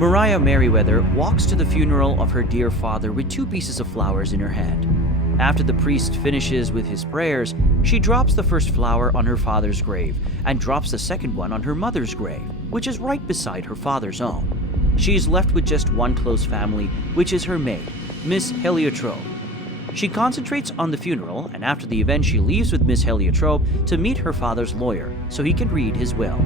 Maria Merriweather walks to the funeral of her dear father with 2 pieces of flowers in her hand. After the priest finishes with his prayers, she drops the first flower on her father's grave and drops the second one on her mother's grave, which is right beside her father's own. She is left with just one close family, which is her maid, Miss Heliotrope. She concentrates on the funeral, and after the event she leaves with Miss Heliotrope to meet her father's lawyer so he can read his will.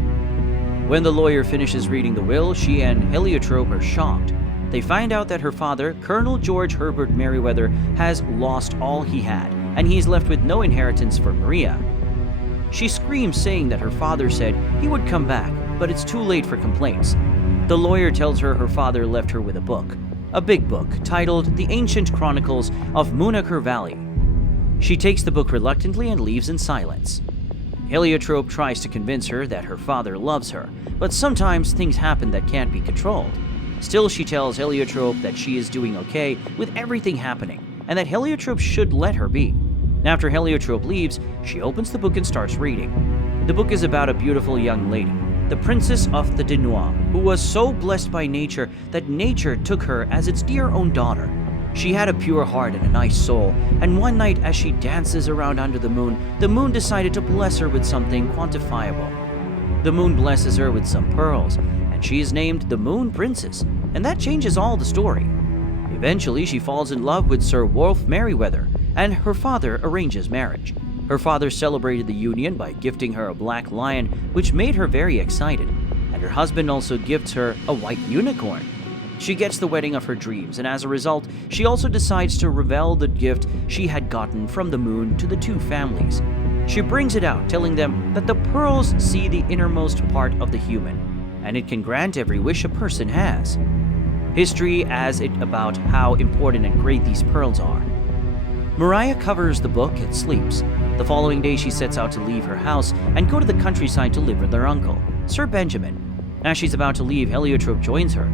When the lawyer finishes reading the will, she and Heliotrope are shocked. They find out that her father, Colonel George Herbert Merriweather, has lost all he had, and he is left with no inheritance for Maria. She screams, saying that her father said he would come back, but it's too late for complaints. The lawyer tells her her father left her with a book, a big book titled The Ancient Chronicles of Moonacre Valley. She takes the book reluctantly and leaves in silence. Heliotrope tries to convince her that her father loves her, but sometimes things happen that can't be controlled. Still, she tells Heliotrope that she is doing okay with everything happening, and that Heliotrope should let her be. After Heliotrope leaves, she opens the book and starts reading. The book is about a beautiful young lady, the Princess of the Denois, who was so blessed by nature that nature took her as its dear own daughter. She had a pure heart and a nice soul, and one night as she dances around under the moon decided to bless her with something quantifiable. The moon blesses her with some pearls, and she is named the Moon Princess, and that changes all the story. Eventually, she falls in love with Sir Wolfe Merriweather, and her father arranges marriage. Her father celebrated the union by gifting her a black lion, which made her very excited, and her husband also gifts her a white unicorn. She gets the wedding of her dreams, and as a result, she also decides to reveal the gift she had gotten from the moon to the 2 families. She brings it out, telling them that the pearls see the innermost part of the human, and it can grant every wish a person has. History has it about how important and great these pearls are. Maria covers the book and sleeps. The following day, she sets out to leave her house and go to the countryside to live with her uncle, Sir Benjamin. As she's about to leave, Heliotrope joins her.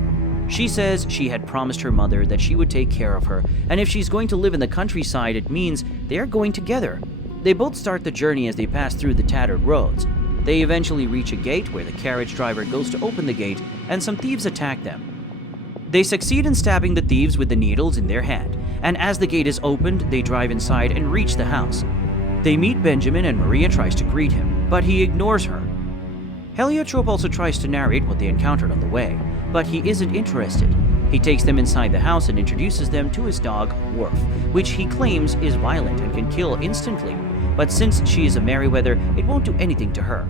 She says she had promised her mother that she would take care of her, and if she's going to live in the countryside, it means they are going together. They both start the journey as they pass through the tattered roads. They eventually reach a gate where the carriage driver goes to open the gate, and some thieves attack them. They succeed in stabbing the thieves with the needles in their hand, and as the gate is opened, they drive inside and reach the house. They meet Benjamin, and Maria tries to greet him, but he ignores her. Heliotrope also tries to narrate what they encountered on the way, but he isn't interested. He takes them inside the house and introduces them to his dog, Worf, which he claims is violent and can kill instantly, but since she is a Merriweather, it won't do anything to her.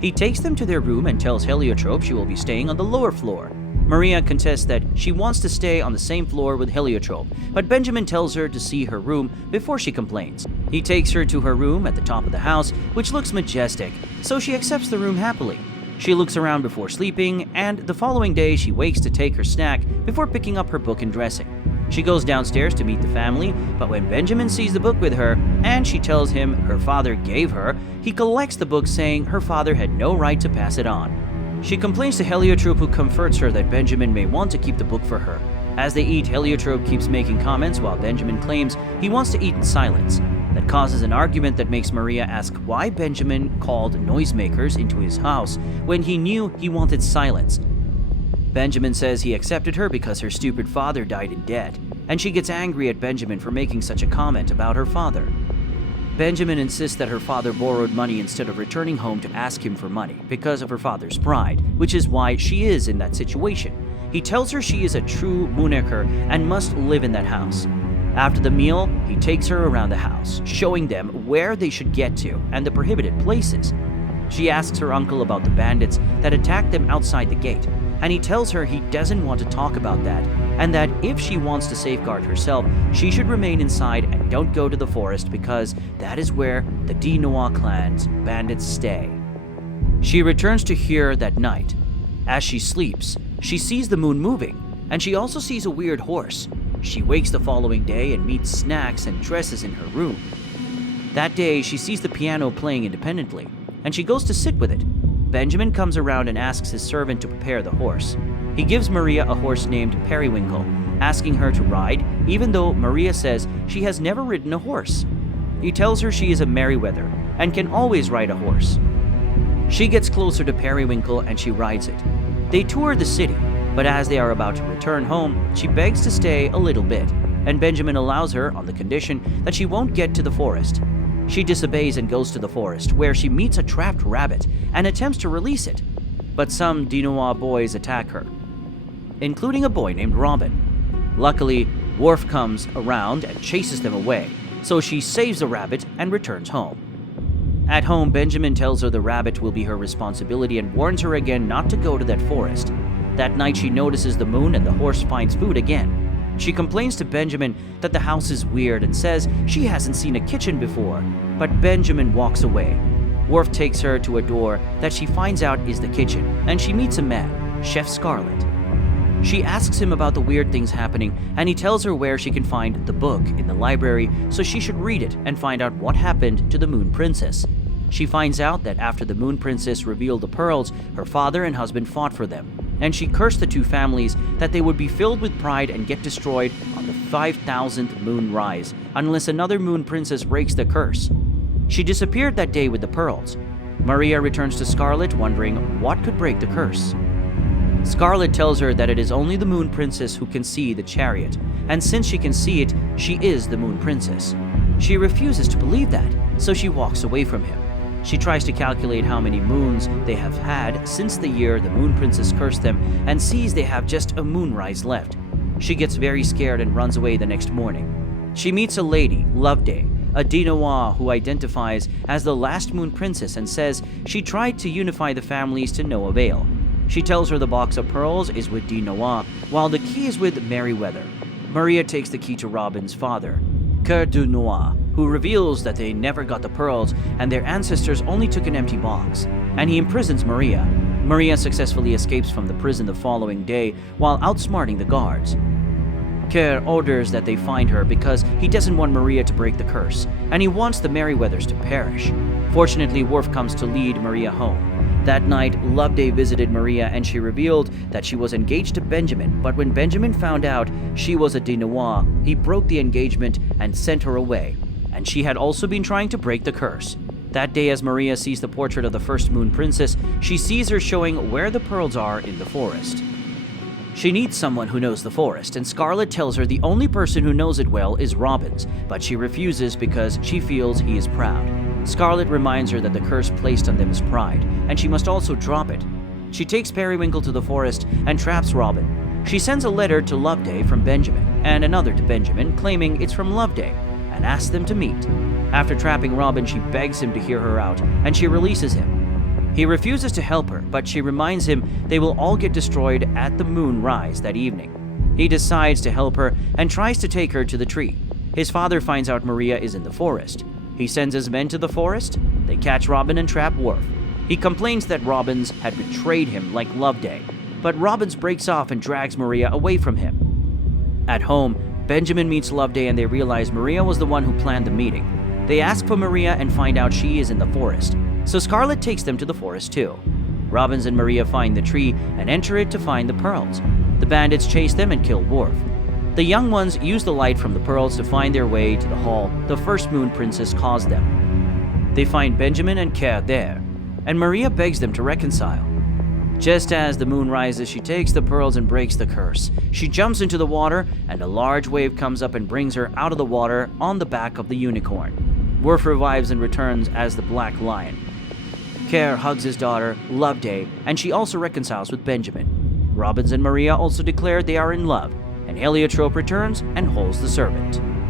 He takes them to their room and tells Heliotrope she will be staying on the lower floor. Maria contests that she wants to stay on the same floor with Heliotrope, but Benjamin tells her to see her room before she complains. He takes her to her room at the top of the house, which looks majestic, so she accepts the room happily. She looks around before sleeping, and the following day she wakes to take her snack before picking up her book and dressing. She goes downstairs to meet the family, but when Benjamin sees the book with her, and she tells him her father gave her, he collects the book, saying her father had no right to pass it on. She complains to Heliotrope, who comforts her that Benjamin may want to keep the book for her. As they eat, Heliotrope keeps making comments while Benjamin claims he wants to eat in silence. That causes an argument that makes Maria ask why Benjamin called noisemakers into his house when he knew he wanted silence. Benjamin says he accepted her because her stupid father died in debt, and she gets angry at Benjamin for making such a comment about her father. Benjamin insists that her father borrowed money instead of returning home to ask him for money because of her father's pride, which is why she is in that situation. He tells her she is a true Moonacre and must live in that house. After the meal, he takes her around the house, showing them where they should get to and the prohibited places. She asks her uncle about the bandits that attacked them outside the gate, and he tells her he doesn't want to talk about that, and that if she wants to safeguard herself, she should remain inside and don't go to the forest because that is where the Denois clan's bandits stay. She returns to here that night. As she sleeps, she sees the moon moving, and she also sees a weird horse. She wakes the following day and meets snacks and dresses in her room. That day, she sees the piano playing independently, and she goes to sit with it. Benjamin comes around and asks his servant to prepare the horse. He gives Maria a horse named Periwinkle, asking her to ride, even though Maria says she has never ridden a horse. He tells her she is a Merriweather and can always ride a horse. She gets closer to Periwinkle and she rides it. They tour the city. But as they are about to return home, she begs to stay a little bit, and Benjamin allows her on the condition that she won't get to the forest. She disobeys and goes to the forest, where she meets a trapped rabbit and attempts to release it. But some Dinois boys attack her, including a boy named Robin. Luckily, Worf comes around and chases them away, so she saves the rabbit and returns home. At home, Benjamin tells her the rabbit will be her responsibility and warns her again not to go to that forest. That night, she notices the moon and the horse finds food again. She complains to Benjamin that the house is weird and says she hasn't seen a kitchen before, but Benjamin walks away. Worf takes her to a door that she finds out is the kitchen, and she meets a man, Chef Scarlet. She asks him about the weird things happening, and he tells her where she can find the book in the library, so she should read it and find out what happened to the Moon Princess. She finds out that after the Moon Princess revealed the pearls, her father and husband fought for them, and she cursed the two families that they would be filled with pride and get destroyed on the 5,000th moon rise unless another Moon Princess breaks the curse. She disappeared that day with the pearls. Maria returns to Scarlet, wondering what could break the curse. Scarlet tells her that it is only the Moon Princess who can see the chariot, and since she can see it, she is the Moon Princess. She refuses to believe that, so she walks away from him. She tries to calculate how many moons they have had since the year the Moon Princess cursed them and sees they have just a moonrise left. She gets very scared and runs away the next morning. She meets a lady, Loveday, a Dinois who identifies as the last Moon Princess and says she tried to unify the families to no avail. She tells her the box of pearls is with Dinois, while the key is with Merryweather. Maria takes the key to Robin's father, Coeur du Noir, who reveals that they never got the pearls and their ancestors only took an empty box, and he imprisons Maria. Maria successfully escapes from the prison the following day while outsmarting the guards. Coeur orders that they find her because he doesn't want Maria to break the curse, and he wants the Merryweathers to perish. Fortunately, Worf comes to lead Maria home. That night, Loveday visited Maria and she revealed that she was engaged to Benjamin, but when Benjamin found out she was a Dinois, he broke the engagement and sent her away. And she had also been trying to break the curse. That day, as Maria sees the portrait of the first Moon Princess, she sees her showing where the pearls are in the forest. She needs someone who knows the forest, and Scarlet tells her the only person who knows it well is Robbins, but she refuses because she feels he is proud. Scarlet reminds her that the curse placed on them is pride, and she must also drop it. She takes Periwinkle to the forest and traps Robin. She sends a letter to Loveday from Benjamin, and another to Benjamin, claiming it's from Loveday, and asks them to meet. After trapping Robin, she begs him to hear her out, and she releases him. He refuses to help her, but she reminds him they will all get destroyed at the moon rise that evening. He decides to help her and tries to take her to the tree. His father finds out Maria is in the forest. He sends his men to the forest. They catch Robin and trap Worf. He complains that Robbins had betrayed him like Loveday, but Robbins breaks off and drags Maria away from him. At home, Benjamin meets Loveday and they realize Maria was the one who planned the meeting. They ask for Maria and find out she is in the forest, so Scarlet takes them to the forest too. Robbins and Maria find the tree and enter it to find the pearls. The bandits chase them and kill Worf. The young ones use the light from the pearls to find their way to the hall the first Moon Princess caused them. They find Benjamin and Coeur there, and Maria begs them to reconcile. Just as the moon rises, she takes the pearls and breaks the curse. She jumps into the water, and a large wave comes up and brings her out of the water on the back of the unicorn. Worf revives and returns as the Black Lion. Coeur hugs his daughter, Loveday, and she also reconciles with Benjamin. Robbins and Maria also declare they are in love, and Heliotrope returns and holds the servant.